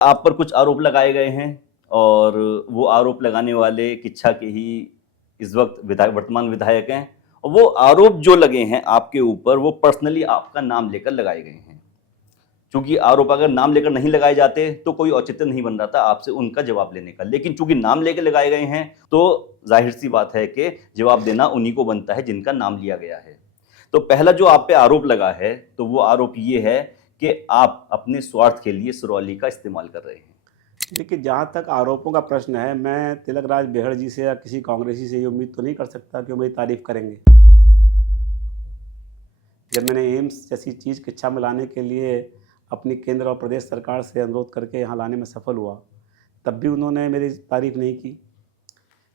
आप पर कुछ आरोप लगाए गए हैं और वो आरोप लगाने वाले किच्छा के ही इस वक्त वर्तमान विधायक हैं और वो आरोप जो लगे हैं आपके ऊपर वो पर्सनली आपका नाम लेकर लगाए गए हैं। चूंकि आरोप अगर नाम लेकर नहीं लगाए जाते तो कोई औचित्य नहीं बन रहा था आपसे उनका जवाब लेने का, लेकिन चूंकि नाम लेकर लगाए गए हैं तो जाहिर सी बात है कि जवाब देना उन्हीं को बनता है जिनका नाम लिया गया है। तो पहला जो आप पे आरोप लगा है तो वो आरोप ये है कि आप अपने स्वार्थ के लिए सुरौली का इस्तेमाल कर रहे हैं। देखिए, जहाँ तक आरोपों का प्रश्न है, मैं तिलकराज बेहड़ जी से या किसी कांग्रेसी से ये उम्मीद तो नहीं कर सकता कि वो मेरी तारीफ करेंगे। जब मैंने एम्स जैसी चीज़ किच्छा में लाने के लिए अपनी केंद्र और प्रदेश सरकार से अनुरोध करके यहाँ लाने में सफल हुआ, तब भी उन्होंने मेरी तारीफ नहीं की।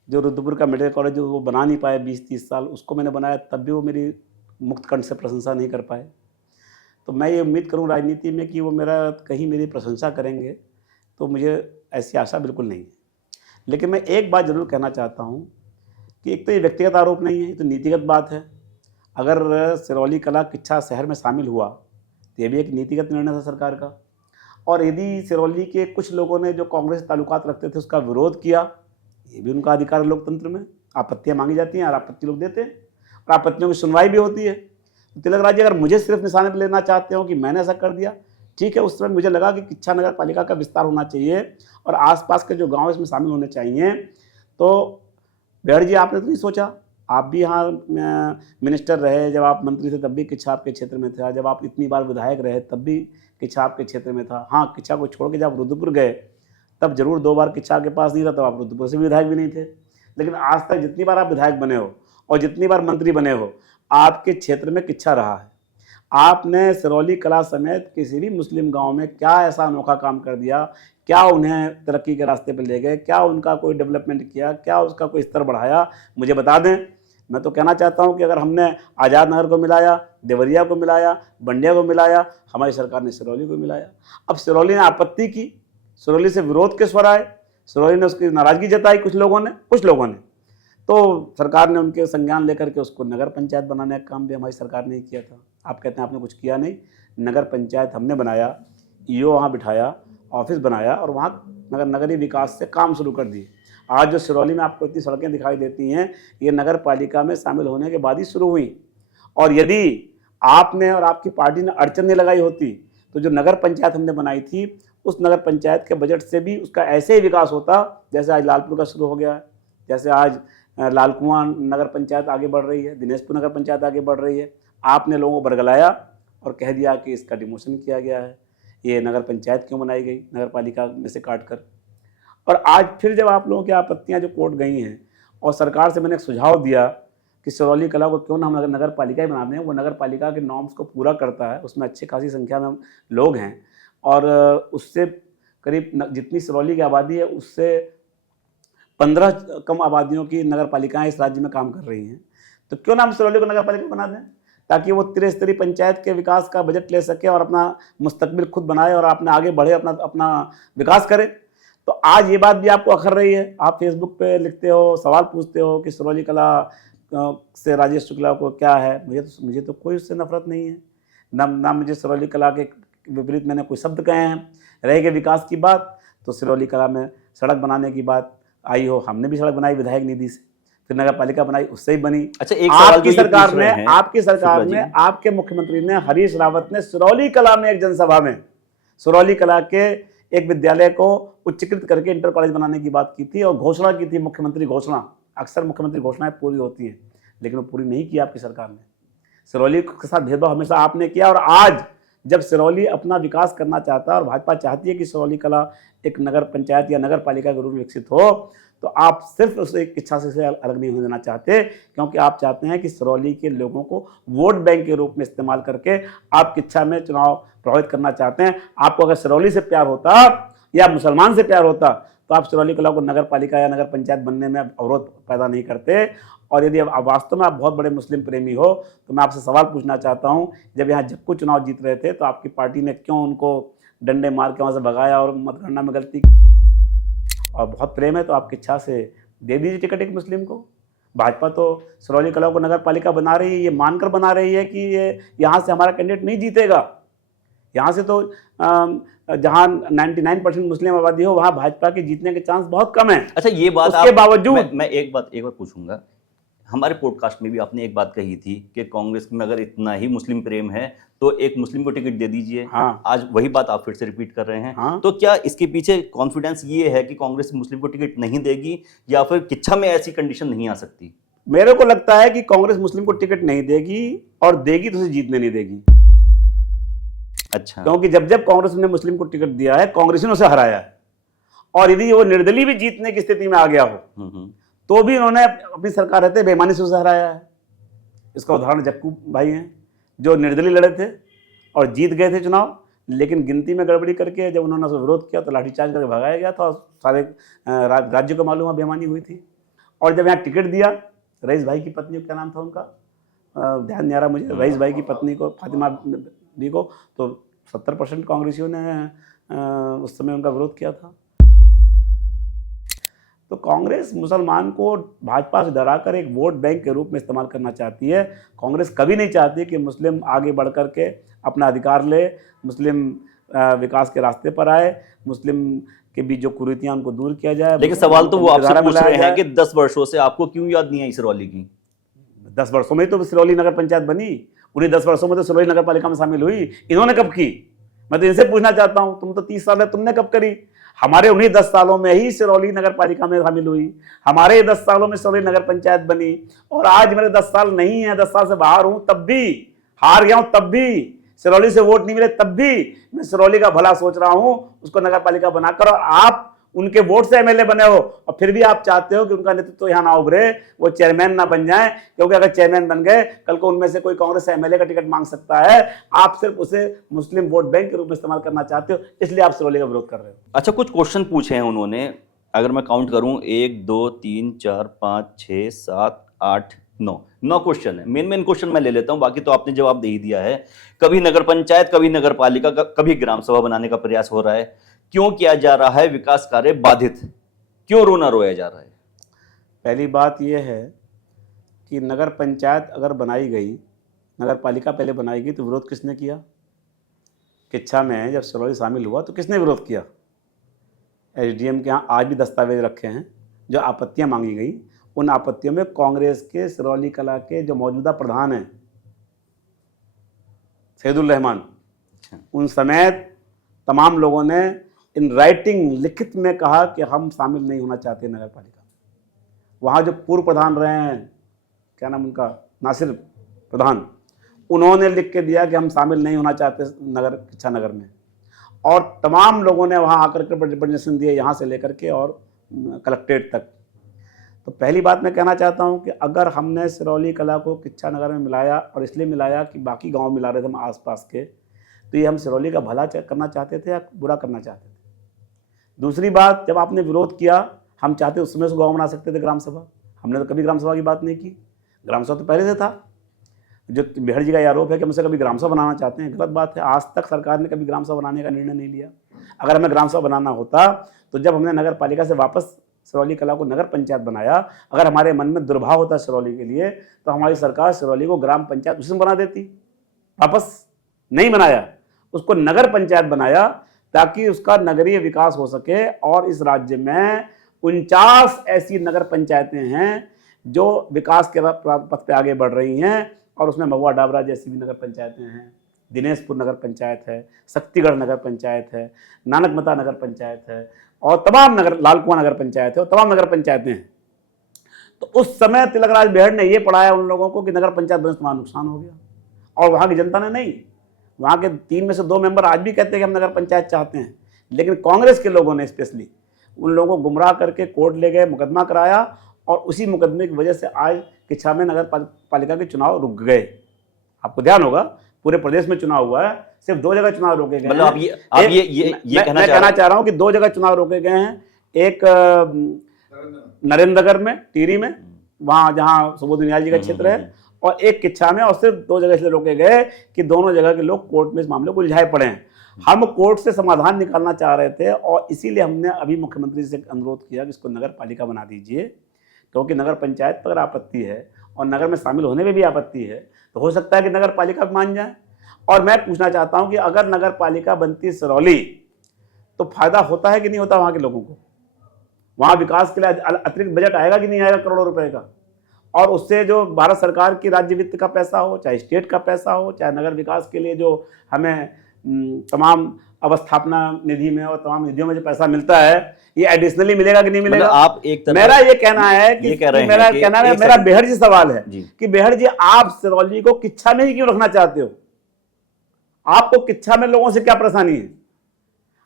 जो रुद्रपुर का मेडिकल कॉलेज जो वो बना नहीं पाए 20-30 साल, उसको मैंने बनाया, तब भी वो मेरी मुक्त कंठ से प्रशंसा नहीं कर पाए। तो मैं ये उम्मीद करूँ राजनीति में कि वो कहीं मेरी प्रशंसा करेंगे, तो मुझे ऐसी आशा बिल्कुल नहीं है। लेकिन मैं एक बात ज़रूर कहना चाहता हूँ कि एक तो ये व्यक्तिगत आरोप नहीं है, ये तो नीतिगत बात है। अगर सिरौली कला किच्छा शहर में शामिल हुआ तो ये भी एक नीतिगत निर्णय था सरकार का। और यदि सिरौली के कुछ लोगों ने जो कांग्रेस से ताल्लुकात रखते थे उसका विरोध किया, ये भी उनका अधिकार है लोकतंत्र में। आपत्तियाँ मांगी जाती हैं और आपत्ति लोग देते हैं और आपत्तियों की सुनवाई भी होती है। तो तिलकराज जी अगर मुझे सिर्फ निशाने पर लेना चाहते हो कि मैंने ऐसा कर दिया, ठीक है। उस समय मुझे लगा कि किच्छा नगर पालिका का विस्तार होना चाहिए और आसपास के जो गांव इसमें शामिल होने चाहिए। तो बेहड़ जी, आपने तो नहीं सोचा, आप भी यहाँ मिनिस्टर रहे, जब आप मंत्री थे तब भी किच्छा आपके क्षेत्र में था, जब आप इतनी बार विधायक रहे तब भी किच्छा आपके क्षेत्र में था। हाँ, किच्छा को छोड़ के जब रुद्रपुर गए तब जरूर 2 बार किच्छा के पास नहीं रहा, तब आप रुद्रपुर से विधायक भी नहीं थे। लेकिन आज तक जितनी बार आप विधायक बने हो और जितनी बार मंत्री बने हो, आपके क्षेत्र में किच्छा रहा है। आपने सिरौली कला समेत किसी भी मुस्लिम गांव में क्या ऐसा अनोखा काम कर दिया, क्या उन्हें तरक्की के रास्ते पर ले गए, क्या उनका कोई डेवलपमेंट किया, क्या उसका कोई स्तर बढ़ाया, मुझे बता दें। मैं तो कहना चाहता हूं कि अगर हमने आज़ाद नगर को मिलाया, देवरिया को मिलाया, बंडिया को मिलाया, हमारी सरकार ने सिरौली को मिलाया। अब सिरौली ने आपत्ति की, सिरौली से विरोध के स्वर आए, सिरौली ने उसकी नाराजगी जताई कुछ लोगों ने, तो सरकार ने उनके संज्ञान लेकर के उसको नगर पंचायत बनाने का काम भी हमारी सरकार ने किया था। आप कहते हैं आपने कुछ किया नहीं, नगर पंचायत हमने बनाया, ईओ वहाँ बिठाया, ऑफिस बनाया और वहाँ नगरीय विकास से काम शुरू कर दिए। आज जो सिरौली में आपको इतनी सड़कें दिखाई देती हैं, ये नगर पालिका में शामिल होने के बाद ही शुरू हुई। और यदि आपने और आपकी पार्टी ने अड़चन नहीं लगाई होती तो जो नगर पंचायत हमने बनाई थी, उस नगर पंचायत के बजट से भी उसका ऐसे ही विकास होता जैसे आज लालपुर का शुरू हो गया है, जैसे आज लाल कुआं नगर पंचायत आगे बढ़ रही है, दिनेशपुर नगर पंचायत आगे बढ़ रही है। आपने लोगों को बरगलाया और कह दिया कि इसका डिमोशन किया गया है, ये नगर पंचायत क्यों बनाई गई नगर पालिका में से काट कर। और आज फिर जब आप लोगों की आपत्तियां जो कोर्ट गई हैं और सरकार से मैंने एक सुझाव दिया कि सिरौली कला को क्यों ना हम नगर पालिका ही बना दें, वो नगर पालिका के नॉर्म्स को पूरा करता है, उसमें अच्छी खासी संख्या में लोग हैं और उससे करीब जितनी सिरौली की आबादी है उससे 15 कम आबादियों की नगर पालिकाएँ इस राज्य में काम कर रही हैं। तो क्यों ना हम सिरौली को नगर पालिका बना दें, ताकि वो त्रिस्तरीय पंचायत के विकास का बजट ले सके और अपना मुस्तकबिल खुद बनाए और अपने आगे बढ़े, अपना विकास करे। तो आज ये बात भी आपको अखर रही है, आप फेसबुक पे लिखते हो, सवाल पूछते हो कि सिरौली कला से राजेश शुक्ला को क्या है। मुझे तो कोई उससे नफरत नहीं है, ना मुझे सिरौली कला के विपरीत मैंने कोई शब्द कहे हैं। रह गए विकास की बात, तो सिरौली कला में सड़क बनाने की बात आई हो, हमने भी सड़क बनाई विधायक निधि से, फिर नगर पालिका बनाई, उससे ही बनी। अच्छा, एक आपकी सरकार ने आपके मुख्यमंत्री ने हरीश रावत ने सिरौली कला में एक जनसभा में सिरौली कला के एक विद्यालय को उच्चीकृत करके इंटर कॉलेज बनाने की बात की थी और घोषणा की थी, मुख्यमंत्री घोषणा। अक्सर मुख्यमंत्री घोषणाएं पूरी होती हैं, लेकिन वो पूरी नहीं की आपकी सरकार ने। सिरौली के साथ भेदभाव हमेशा आपने किया और आज जब सिरौली अपना विकास करना चाहता है और भाजपा चाहती है कि सिरौली कला एक नगर पंचायत या नगर पालिका के रूप में विकसित हो, तो आप सिर्फ उसे एक इच्छा से अलग नहीं होने देना चाहते, क्योंकि आप चाहते हैं कि सिरौली के लोगों को वोट बैंक के रूप में इस्तेमाल करके आप किच्छा में चुनाव प्रभावित करना चाहते हैं। आपको अगर सिरौली से प्यार होता या मुसलमान से प्यार होता तो आप सिरौली कला को नगर पालिका या नगर पंचायत बनने में अवरोध पैदा नहीं करते। और यदि आप वास्तव में आप बहुत बड़े मुस्लिम प्रेमी हो तो मैं आपसे सवाल पूछना चाहता हूं, जब यहाँ जक्कू चुनाव जीत रहे थे तो आपकी पार्टी ने क्यों उनको डंडे मार के वहाँ से भगाया और मतगणना में गलती की? और बहुत प्रेम है तो आपकी इच्छा से दे दीजिए टिकट एक मुस्लिम को। भाजपा तो सिरौली कला को नगर पालिका बना रही है, ये मानकर बना रही है कि ये यहाँ से हमारा कैंडिडेट नहीं जीतेगा, यहाँ से तो जहाँ 99% मुस्लिम आबादी हो वहाँ भाजपा के जीतने के चांस बहुत कम है। अच्छा, ये बात उसके बावजूद मैं एक बात पूछूंगा। हमारे पॉडकास्ट में भी आपने एक बात कही थी कि कांग्रेस में अगर इतना ही मुस्लिम प्रेम है तो एक मुस्लिम को टिकट दे दीजिए। हाँ। आज वही बात आप फिर से रिपीट कर रहे हैं। हाँ। तो क्या इसके पीछे कॉन्फिडेंस ये है कि कांग्रेस मुस्लिम को टिकट नहीं देगी, या फिर किच्छा में ऐसी कंडीशन नहीं आ सकती? मेरे को लगता है कि कांग्रेस मुस्लिम को टिकट नहीं देगी, और देगी तो उसे जीतने नहीं देगी। अच्छा। क्योंकि जब जब कांग्रेस ने मुस्लिम को टिकट दिया है, कांग्रेसियों ने उसे हराया है। और यदि वो निर्दलीय भी जीतने की स्थिति में आ गया हो तो भी उन्होंने अपनी सरकार रहते बेईमानी से उसे हराया है। इसका उदाहरण जक्कू भाई हैं, जो निर्दलीय लड़े थे और जीत गए थे चुनाव, लेकिन गिनती में गड़बड़ी करके जब उन्होंने उसका विरोध किया तो लाठीचार्ज करके भगाया गया था, और सारे राज्य को मालूम है बेईमानी हुई थी। और जब यहाँ टिकट दिया रईस भाई की पत्नी को, क्या नाम था उनका, ध्यान नहीं आ रहा मुझे, रईस भाई की पत्नी को, फातिमा भी को, तो 70% कांग्रेसियों ने उस समय उनका विरोध किया था। तो कांग्रेस मुसलमान को भाजपा से डराकर एक वोट बैंक के रूप में इस्तेमाल करना चाहती है। कांग्रेस कभी नहीं चाहती कि मुस्लिम आगे बढ़ कर के अपना अधिकार ले, मुस्लिम विकास के रास्ते पर आए, मुस्लिम के बीच जो कुरीतियां उनको दूर किया जाए। लेकिन सवाल तो वो आपसे पूछ रहे हैं कि 10 वर्षों से आपको क्यों याद नहीं आई सिरौली की? 10 वर्षों में तो सिरौली नगर पंचायत बनी, उन्हीं 10 वर्षों में तो सिरौली नगर पालिका में शामिल हुई। इन्होंने कब की? मैं तो इनसे पूछना चाहता हूं, तुम तो 30 साल है, तुमने कब करी? हमारे उन्हीं 10 सालों में ही सिरौली नगर पालिका में शामिल हुई, हमारे 10 सालों में सिरौली नगर पंचायत बनी। और आज मेरे 10 साल नहीं है, 10 साल से बाहर हूं, तब भी हार गया हूं, तब भी सिरौली से वोट नहीं मिले, तब भी मैं सिरौली का भला सोच रहा हूं, उसको नगर पालिका बनाकर। और आप उनके वोट से एमएलए बने हो, और फिर भी आप चाहते हो कि उनका नेतृत्व यहाँ ना उभरे, वो चेयरमैन ना बन जाए, क्योंकि अगर चेयरमैन बन गए कल को उनमें से कोई कांग्रेस एमएलए का टिकट मांग सकता है। आप सिर्फ उसे मुस्लिम वोट बैंक के रूप में इस्तेमाल करना चाहते हो, इसलिए आप सिरौली का विरोध कर रहे हो। अच्छा, कुछ क्वेश्चन पूछे हैं उन्होंने, अगर मैं काउंट करूं 1 2 3 4 5 6 7 8 9 क्वेश्चन है। मेन क्वेश्चन मैं ले लेता हूं, बाकी तो आपने जवाब दे ही दिया है। कभी नगर पंचायत, कभी नगर पालिका, कभी ग्राम सभा बनाने का प्रयास हो रहा है, क्यों किया जा रहा है विकास कार्य बाधित? क्यों रोना रोया जा रहा है? पहली बात यह है कि नगर पंचायत अगर बनाई गई, नगर पालिका पहले बनाई गई, तो विरोध किसने किया? किच्छा में जब सिरौली शामिल हुआ तो किसने विरोध किया? एसडीएम के यहाँ आज भी दस्तावेज रखे हैं, जो आपत्तियां मांगी गई, उन आपत्तियों में कांग्रेस के सिरौली कला के जो मौजूदा प्रधान हैं सैदुल रहमान, उन समेत तमाम लोगों ने इन राइटिंग लिखित में कहा कि हम शामिल नहीं होना चाहते नगर पालिका। वहाँ जो पूर्व प्रधान रहे हैं, क्या नाम उनका, नासिर प्रधान, उन्होंने लिख के दिया कि हम शामिल नहीं होना चाहते नगर किच्छा नगर में। और तमाम लोगों ने वहाँ आकर के रिप्रेजेंटेशन दिए, यहाँ से लेकर के और कलेक्ट्रेट तक। तो पहली बात मैं कहना चाहता हूँ कि अगर हमने सिरौली कला को किच्छा नगर में मिलाया, और इसलिए मिलाया कि बाकी गाँव मिला रहे थे हम आसपास के, तो ये हम सिरौली का भला करना चाहते थे या बुरा करना चाहते थे? दूसरी बात, जब आपने विरोध किया, हम चाहते उस समय से गाँव बना सकते थे ग्राम सभा, हमने तो कभी ग्राम सभा की बात नहीं की। ग्राम सभा तो पहले से था। जो बेहड़ जी का ये आरोप है कि हमसे कभी ग्राम सभा बनाना चाहते हैं, गलत बात है। आज तक सरकार ने कभी ग्राम सभा बनाने का निर्णय नहीं लिया। अगर हमें ग्राम सभा बनाना होता तो जब हमने नगर पालिका से वापस सिरौली कला को नगर पंचायत बनाया, अगर हमारे मन में दुर्भाव होता सिरौली के लिए, तो हमारी सरकार सिरौली को ग्राम पंचायत उसी में बना देती। वापस नहीं बनाया, उसको नगर पंचायत बनाया ताकि उसका नगरीय विकास हो सके। और इस राज्य में 49 ऐसी नगर पंचायतें हैं जो विकास के पथ पे आगे बढ़ रही हैं, और उसमें महुआ डाबरा जैसी भी नगर पंचायतें हैं, दिनेशपुर नगर पंचायत है, शक्तिगढ़ नगर पंचायत है, नानकमता नगर पंचायत है, और तमाम नगर, लालकुआं नगर पंचायत है, और तमाम नगर पंचायतें हैं। तो उस समय तिलकराज बेहड़ ने ये पढ़ाया उन लोगों को कि नगर पंचायत बनने से तुम्हारा नुकसान हो गया, और वहाँ की जनता ने नहीं। वहाँ के 3 में से 2 मेंबर आज भी कहते हैं कि हम नगर पंचायत चाहते हैं, लेकिन कांग्रेस के लोगों ने स्पेशली उन लोगों को गुमराह करके कोर्ट ले गए, मुकदमा कराया, और उसी मुकदमे की वजह से आज किच्छा में नगर पालिका के चुनाव रुक गए। आपको ध्यान होगा, पूरे प्रदेश में चुनाव हुआ है, सिर्फ 2 जगह चुनाव रोके गए। मतलब ये कहना चाह रहा हूँ कि 2 जगह चुनाव रोके गए हैं। एक नरेंद्रनगर में, टिहरी में, वहाँ जहाँ सुबोध उनियाल जी का क्षेत्र है, और एक किच्छा में। और सिर्फ 2 जगह इसलिए रोके गए कि दोनों जगह के लोग कोर्ट में इस मामले को उलझाए पड़े हैं। हम कोर्ट से समाधान निकालना चाह रहे थे, और इसीलिए हमने अभी मुख्यमंत्री से अनुरोध किया कि इसको नगर पालिका बना दीजिए, क्योंकि नगर पंचायत पर आपत्ति है और नगर में शामिल होने में भी आपत्ति है, तो हो सकता है कि नगर पालिका मान जाए। और मैं पूछना चाहता हूं कि अगर नगर पालिका बनती सिरौली तो फायदा होता है कि नहीं होता वहां के लोगों को? वहां विकास के लिए अतिरिक्त बजट आएगा कि नहीं आएगा करोड़ों रुपए का? और उससे जो भारत सरकार की राज्य वित्त का पैसा हो, चाहे स्टेट का पैसा हो, चाहे नगर विकास के लिए जो हमें तमाम अवस्थापना निधि में और तमाम निधियों में जो पैसा मिलता है, ये एडिशनली मिलेगा कि नहीं मिलेगा? आप एक तरह मेरा ये कहना है कि ये कह रहे हैं मेरा कि कहना है, एक मेरा बेहड़ जी सवाल है जी। कि बेहड़ जी, आप सिरौली को किच्छा में ही क्यों रखना चाहते हो? आपको किच्छा में लोगों से क्या परेशानी है?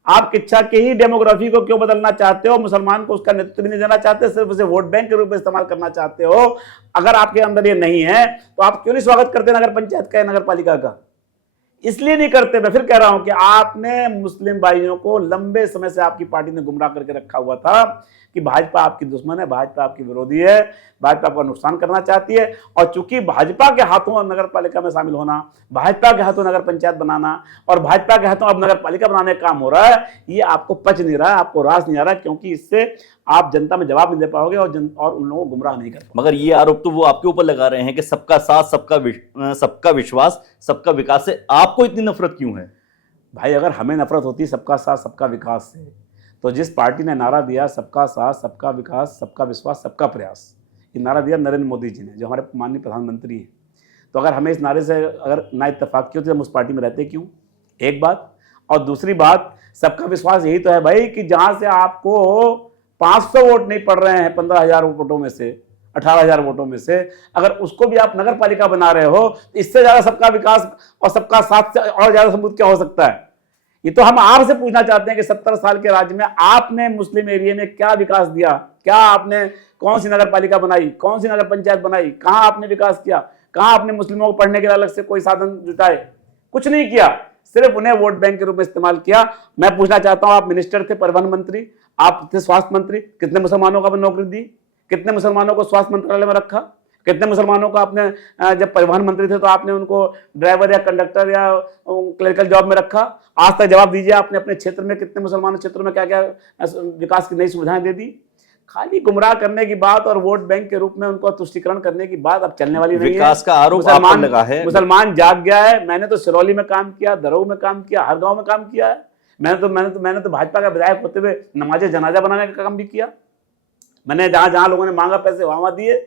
आप किच्छा के ही डेमोग्राफी को क्यों बदलना चाहते हो? मुसलमान को उसका नेतृत्व भी नहीं देना चाहते, सिर्फ उसे वोट बैंक के रूप में इस्तेमाल करना चाहते हो। अगर आपके अंदर ये नहीं है तो आप क्यों नहीं स्वागत करते नगर पंचायत का, नगर पालिका का? इसलिए नहीं करते। मैं फिर कह रहा हूं कि आपने मुस्लिम भाइयों को लंबे समय से आपकी पार्टी ने गुमराह करके रखा हुआ था कि भाजपा आपकी दुश्मन है, भाजपा आपकी विरोधी है, भाजपा आपका नुकसान करना चाहती है। और चूंकि भाजपा के हाथों नगर पालिका में शामिल होना, भाजपा के हाथों नगर पंचायत बनाना और भाजपा के हाथों अब नगर पालिका बनाने का काम हो रहा है, ये आपको पच नहीं रहा, आपको रास नहीं आ रहा, क्योंकि इससे आप जनता में जवाब नहीं दे पाओगे और उन लोगों को गुमराह नहीं कर पाओगे। मगर ये आरोप तो वो आपके ऊपर लगा रहे हैं कि सबका साथ, सबका विश्वास, सबका विकास से आपको इतनी नफरत क्यों है? भाई, अगर हमें नफरत होती सबका साथ सबका विकास से, तो जिस पार्टी ने नारा दिया सबका साथ सबका विकास सबका विश्वास सबका प्रयास, ये नारा दिया नरेंद्र मोदी जी ने, जो हमारे माननीय प्रधानमंत्री हैं, तो अगर हमें इस नारे से अगर ना इत्तेफाक क्यों थे, हम उस पार्टी में रहते क्यों? एक बात। और दूसरी बात, सबका विश्वास यही तो है भाई कि जहां से आपको 500 वोट नहीं पड़ रहे हैं 15,000 वोटों में से, 18,000 वोटों में से, अगर उसको भी आप नगर पालिका बना रहे हो, तो इससे ज्यादा सबका विकास और सबका साथ से और ज्यादा सबूत क्या हो सकता है? ये तो हम आपसे पूछना चाहते हैं कि 70 साल के राज्य में आपने मुस्लिम एरिया में क्या विकास दिया? क्या आपने, कौन सी नगर पालिका बनाई, कौन सी नगर पंचायत बनाई, कहां आपने विकास किया, कहां आपने मुस्लिमों को पढ़ने के लिए अलग से कोई साधन जुटाए? कुछ नहीं किया, सिर्फ उन्हें वोट बैंक के रूप में इस्तेमाल किया। मैं पूछना चाहता हूं, आप मिनिस्टर थे, परिवहन मंत्री, आप थे स्वास्थ्य मंत्री, कितने मुसलमानों को आपने नौकरी दी? कितने मुसलमानों को स्वास्थ्य मंत्रालय में रखा? कितने मुसलमानों को आपने, जब परिवहन मंत्री थे तो आपने उनको ड्राइवर या कंडक्टर या क्लरिकल जॉब में रखा? आज तक जवाब दीजिए, आपने अपने क्षेत्र में कितने मुसलमान क्षेत्रों में क्या क्या विकास की नई सुविधाएं दे दी? खाली गुमराह करने की बात और वोट बैंक के रूप में उनको तुष्टीकरण करने की बात अब चलने वाली नहीं है। विकास का आरोप आप पर लगा है। मुसलमान जाग गया है। मैंने तो सिरौली में काम किया, दरऊ में काम किया, हर गांव में काम किया है। मैंने तो भाजपा का विधायक होते हुए नमाज जनाजा बनाने का काम भी किया। मैंने जहां जहां लोगों ने मांगा पैसे वहां दिए।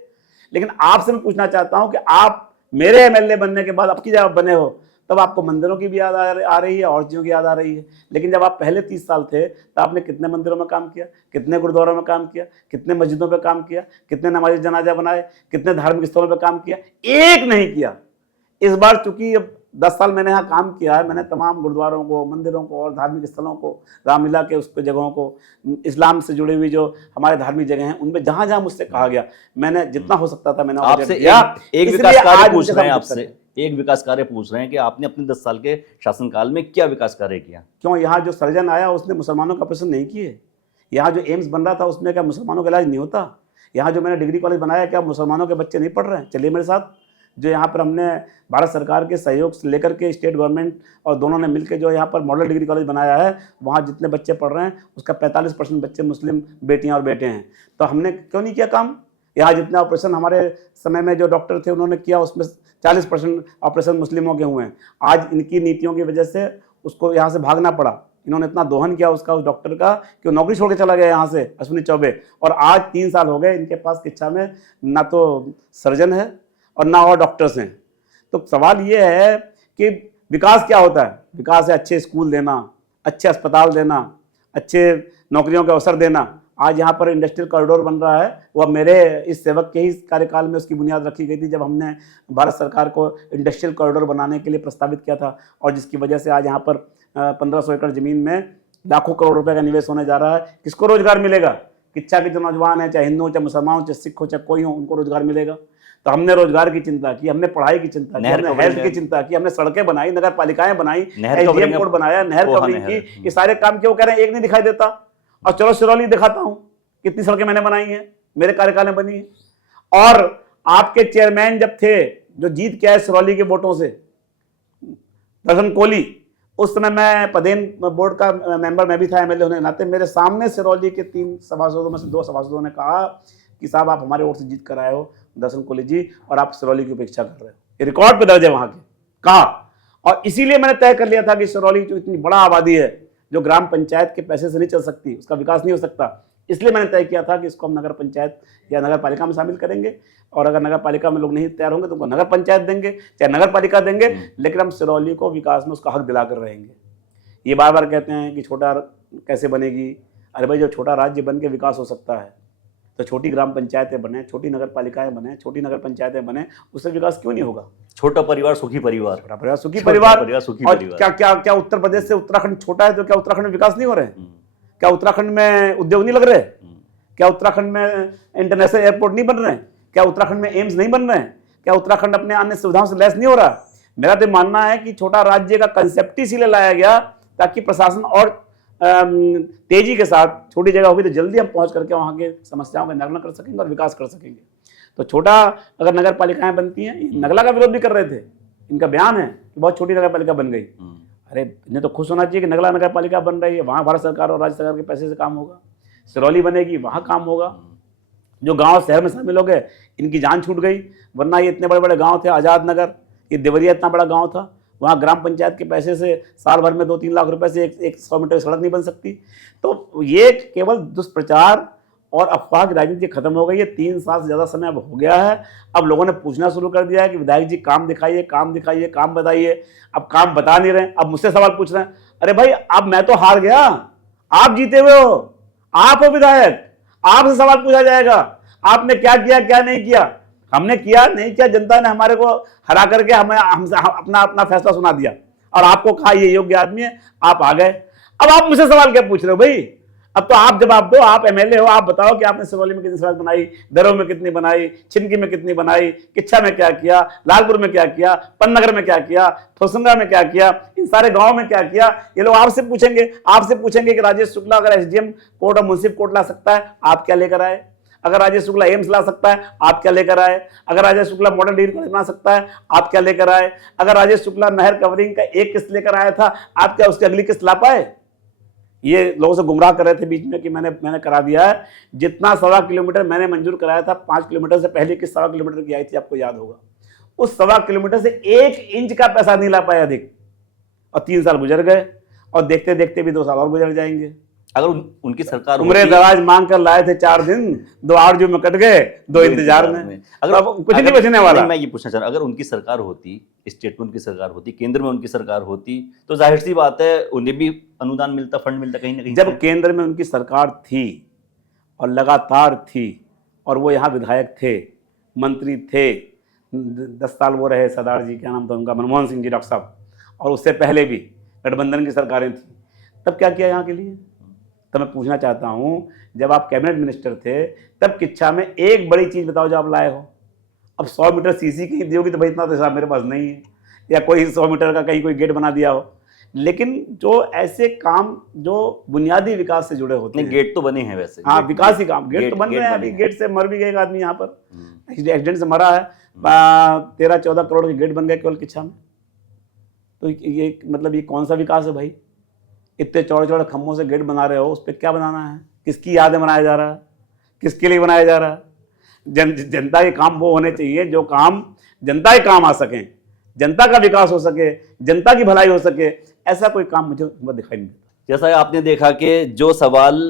लेकिन आपसे मैं पूछना चाहता हूं कि आप मेरे एमएलए बनने के बाद अब की जब बने हो, तब आपको मंदिरों की भी याद आ रही है और चीज़ों की याद आ रही है। लेकिन जब आप पहले 30 साल थे तो आपने कितने मंदिरों में काम किया, कितने गुरुद्वारों में काम किया, कितने मस्जिदों पे काम किया, कितने नमाज जनाजा बनाए, कितने धार्मिक स्थलों पे काम किया? एक नहीं किया। इस बार चूंकि अब 10 साल मैंने यहाँ काम किया है, मैंने तमाम गुरुद्वारों को, मंदिरों को और धार्मिक स्थलों को, रामलीला के उस जगहों को, इस्लाम से जुड़ी हुई जो हमारे धार्मिक जगह हैं, उनमें जहां जहां मुझसे कहा गया, मैंने जितना हो सकता था मैंने आपसे एक विकास कार्य पूछ रहे हैं, आपसे एक विकास कार्य पूछ रहे हैं कि आपने अपने 10 साल के शासनकाल में क्या विकास कार्य किया? क्यों यहाँ जो सर्जन आया उसने मुसलमानों का ऑपरेशन नहीं किए? यहाँ जो एम्स बन रहा था उसमें क्या मुसलमानों का इलाज नहीं होता? यहाँ जो मैंने डिग्री कॉलेज बनाया, क्या मुसलमानों के बच्चे नहीं पढ़ रहे हैं? चलिए मेरे साथ। जो यहाँ पर हमने भारत सरकार के सहयोग से लेकर के स्टेट गवर्नमेंट और दोनों ने मिलकर जो यहाँ पर मॉडल डिग्री कॉलेज बनाया है, वहाँ जितने बच्चे पढ़ रहे हैं उसका 45% बच्चे मुस्लिम बेटियाँ और बेटे हैं। तो हमने क्यों नहीं किया काम? यहाँ जितने ऑपरेशन हमारे समय में जो डॉक्टर थे उन्होंने किया, उसमें 40% ऑपरेशन मुस्लिमों के हुए हैं। आज इनकी नीतियों की वजह से उसको यहाँ से भागना पड़ा। इन्होंने इतना दोहन किया उसका, उस डॉक्टर का, कि वो नौकरी छोड़ के चला गया यहाँ से, अश्विनी चौबे। और आज 3 साल हो गए इनके पास किच्छा में ना तो सर्जन है और ना और डॉक्टर्स हैं। तो सवाल ये है कि विकास क्या होता है? विकास है अच्छे स्कूल देना, अच्छे अस्पताल देना, अच्छे नौकरियों के अवसर देना। आज यहाँ पर इंडस्ट्रियल कॉरिडोर बन रहा है, वो मेरे इस सेवक के ही कार्यकाल में उसकी बुनियाद रखी गई थी, जब हमने भारत सरकार को इंडस्ट्रियल कॉरिडोर बनाने के लिए प्रस्तावित किया था। और जिसकी वजह से आज यहाँ पर 1500 एकड़ ज़मीन में लाखों करोड़ रुपए का निवेश होने जा रहा है। किसको रोजगार मिलेगा? किच्छा के जो नौजवान है, चाहे हिंदू हो, चाहे मुसलमान हो, चाहे सिख हो, चाहे कोई हो, उनको रोजगार मिलेगा। तो हमने रोजगार की चिंता की, हमने पढ़ाई की चिंता की, हमने हेल्थ की चिंता की, हमने सड़कें बनाई, नगर पालिकाएं बनाई, एसडीएम कोड बनाया, नहर कवरिंग की। ये सारे काम क्यों कह रहे हैं? एक नहीं दिखाई देता। और चलो सिरौली दिखाता हूं, कितनी सड़कें मैंने बनाई हैं, मेरे कार्यकाल में बनी है। और आपके चेयरमैन जब थे, जो जीत के आए सिरौली के वोटों से, दर्शन कोहली, उस समय मैं पदेन बोर्ड का मेंबर मैं भी था एमएलए होने के नाते, मेरे सामने सिरौली के 3 सभासदों में से 2 सभासदों ने कहा कि साहब आप हमारे वोट से जीत कर आए हो दर्शन कोहली जी, और आप सिरौली की उपेक्षा कर रहे हो। ये रिकॉर्ड पे दर्ज है वहां के। कहा और इसीलिए मैंने तय कर लिया था कि सिरौली जो इतनी बड़ा आबादी है, जो ग्राम पंचायत के पैसे से नहीं चल सकती, उसका विकास नहीं हो सकता, इसलिए मैंने तय किया था कि इसको हम नगर पंचायत या नगर पालिका में शामिल करेंगे। और अगर नगर पालिका में लोग नहीं तैयार होंगे तो उनको नगर पंचायत देंगे, चाहे नगर पालिका देंगे, लेकिन हम सिरौली को विकास में उसका हक दिलाकर रहेंगे। ये बार बार कहते हैं कि छोटा कैसे बनेगी। अरे भाई, जब छोटा राज्य बन के विकास हो सकता है तो छोटी ग्राम पंचायतें बने, छोटी नगर पालिकाएं बने, छोटी नगर पंचायतें बने, उससे विकास क्यों नहीं होगा? छोटा परिवार सुखी परिवार, छोटा परिवार सुखी छोटा परिवार। परिवार सुखी और परिवार। क्या क्या क्या उत्तर प्रदेश से उत्तराखंड छोटा है तो क्या उत्तराखंड में विकास नहीं हो रहे हैं? क्या उत्तराखंड में उद्योग नहीं लग रहे? क्या उत्तराखंड में इंटरनेशनल एयरपोर्ट नहीं बन रहे हैं? क्या उत्तराखंड में एम्स नहीं बन रहे हैं? क्या उत्तराखंड अपने अन्य सुविधाओं से लैस नहीं हो रहा? मेरा तो मानना है कि छोटा राज्य का कंसेप्ट इसीलिए लाया गया ताकि प्रशासन और तेजी के साथ, छोटी जगह होगी तो जल्दी हम पहुंच करके वहां के समस्याओं का निराकरण कर सकेंगे और विकास कर सकेंगे। तो छोटा अगर नगर पालिकाएं बनती हैं, नगला का विरोध भी कर रहे थे, इनका बयान है कि बहुत छोटी नगर पालिका बन गई। अरे इन्हें तो खुश होना चाहिए कि नगला नगर पालिका बन रही है, वहाँ भारत सरकार और राज्य सरकार के पैसे से काम होगा। सिरौली बनेगी, वहाँ काम होगा। जो गांव शहर में शामिल हो गए, इनकी जान छूट गई, वरना ये इतने बड़े बड़े गांव थे। आज़ाद नगर, ये देवरिया इतना बड़ा गांव था, वहाँ ग्राम पंचायत के पैसे से साल भर में 2-3 लाख रुपए से एक 100 मीटर सड़क नहीं बन सकती। तो ये केवल दुष्प्रचार और अफवाह की राजनीति खत्म हो गई है। 3 साल से ज़्यादा समय अब हो गया है। अब लोगों ने पूछना शुरू कर दिया है कि विधायक जी काम दिखाइए, काम दिखाइए, काम बताइए। अब काम बता नहीं रहे, अब मुझसे सवाल पूछ रहे हैं। अरे भाई, अब मैं तो हार गया, आप जीते हुए हो, आप हो विधायक, आपसे सवाल पूछा जाएगा आपने क्या किया क्या नहीं किया। हमने किया नहीं किया, जनता ने हमारे को हरा करके हमें अपना फैसला सुना दिया और आपको कहा ये योग्य आदमी है, आप आ गए। अब आप मुझसे सवाल क्या पूछ रहे हो भाई? अब तो आप जवाब दो, आप एमएलए हो, आप बताओ कि आपने सिरौली में कितनी सड़क बनाई, दरों में कितनी बनाई, छिनकी में कितनी बनाई, किच्छा में क्या किया, लालपुर में क्या किया, पन्नगर में क्या किया, थोसंगा में क्या किया, इन सारे गांव में क्या किया। ये लोग आपसे पूछेंगे कि राजेश शुक्ला अगर एसडीएम कोर्ट और मुंसिफ कोर्ट ला सकता है, आप क्या लेकर आए? अगर राजेश शुक्ला एम्स ला सकता है, आप क्या लेकर आए? अगर Rajesh Shukla model degree college बना सकता है, आप क्या लेकर आए? अगर राजेश शुक्ला नहर कवरिंग का एक किस्त लेकर आया था, आप क्या उसकी अगली किस्त ला पाए? ये लोगों से गुमराह कर रहे थे बीच में कि मैंने करा दिया है। जितना 1.25 किलोमीटर मैंने मंजूर कराया था, 5 किलोमीटर से पहले किस्त 1.25 किलोमीटर की आई थी, आपको याद होगा। उस 1.25 किलोमीटर से 1 इंच का पैसा नहीं ला पाए अधिक, और 3 साल गुजर गए, और देखते देखते भी 2 साल और गुजर जाएंगे। अगर उनकी सरकार उम्रे दराज मांग कर लाए थे 4 दिन, 2 आरजू में कट गए, 2 इंतजार में। अगर कुछ नहीं बचने वाला। मैं ये पूछना चाह रहा हूं, अगर उनकी सरकार होती, स्टेट में उनकी सरकार होती, केंद्र में उनकी सरकार होती, तो जाहिर सी बात है उन्हें भी अनुदान मिलता, फंड मिलता कहीं ना कहीं। जब केंद्र में उनकी सरकार थी और लगातार थी, और वो यहाँ विधायक थे, मंत्री थे, 10 साल वो रहे, सरदार जी क्या नाम था उनका, मनमोहन सिंह जी डॉक्टर साहब, और उससे पहले भी गठबंधन की सरकारें थी, तब क्या किया यहाँ के लिए? तो मैं पूछना चाहता हूँ, जब आप कैबिनेट मिनिस्टर थे तब किच्छा में एक बड़ी चीज़ बताओ जो आप लाए हो। अब 100 मीटर सीसी की दी होगी तो भाई इतना तो हिसाब मेरे पास नहीं है, या कोई 100 मीटर का कहीं कोई गेट बना दिया हो। लेकिन जो ऐसे काम जो बुनियादी विकास से जुड़े होते हैं, गेट तो बने हैं वैसे। हाँ, विकास ही काम, गेट तो बन रहे हैं। अभी गेट से मर भी गए एक आदमी यहाँ पर, एक्सीडेंट से मरा है। 13-14 करोड़ के गेट बन गए केवल किच्छा में। तो ये मतलब ये कौन सा विकास है भाई? इतने चौड़े चौड़े खम्भों से गेट बना रहे हो, उस पर क्या बनाना है? किसकी याद में बनाया जा रहा है? किसके लिए बनाया जा रहा है? जनता के काम वो होने चाहिए जो काम जनता के काम आ सकें, जनता का विकास हो सके, जनता की भलाई हो सके। ऐसा कोई काम मुझे दिखाई नहीं देता। जैसा आपने देखा कि जो सवाल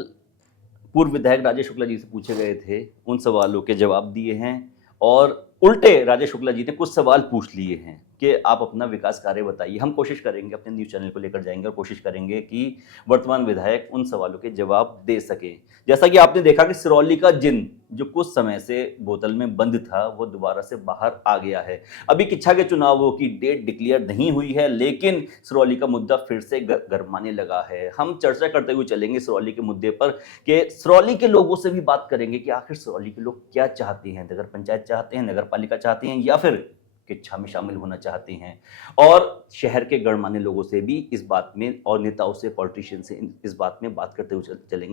पूर्व विधायक राजेश शुक्ला जी से पूछे गए थे, उन सवालों के जवाब दिए हैं, और उल्टे राजेश शुक्ला जी ने कुछ सवाल पूछ लिए हैं कि आप अपना विकास कार्य बताइए। हम कोशिश करेंगे, अपने न्यूज़ चैनल को लेकर जाएंगे और कोशिश करेंगे कि वर्तमान विधायक उन सवालों के जवाब दे सके। जैसा कि आपने देखा कि सिरौली का जिन जो कुछ समय से बोतल में बंद था, वो दोबारा से बाहर आ गया है। अभी किच्छा के चुनावों की डेट डिक्लेयर नहीं हुई है, लेकिन सिरौली का मुद्दा फिर से गरमाने लगा है। हम चर्चा करते हुए चलेंगे सिरौली के मुद्दे पर, कि सिरौली के लोगों से भी बात करेंगे कि आखिर सिरौली के लोग क्या चाहते हैं, नगर पंचायत चाहते हैं, नगर पालिका चाहते हैं, या फिर किच्छा में शामिल होना चाहते हैं। और शहर के गणमान्य लोगों से भी इस बात में, और नेताओं से, पॉलिटिशियन से इस बात में बात करते हुए चलेंगे।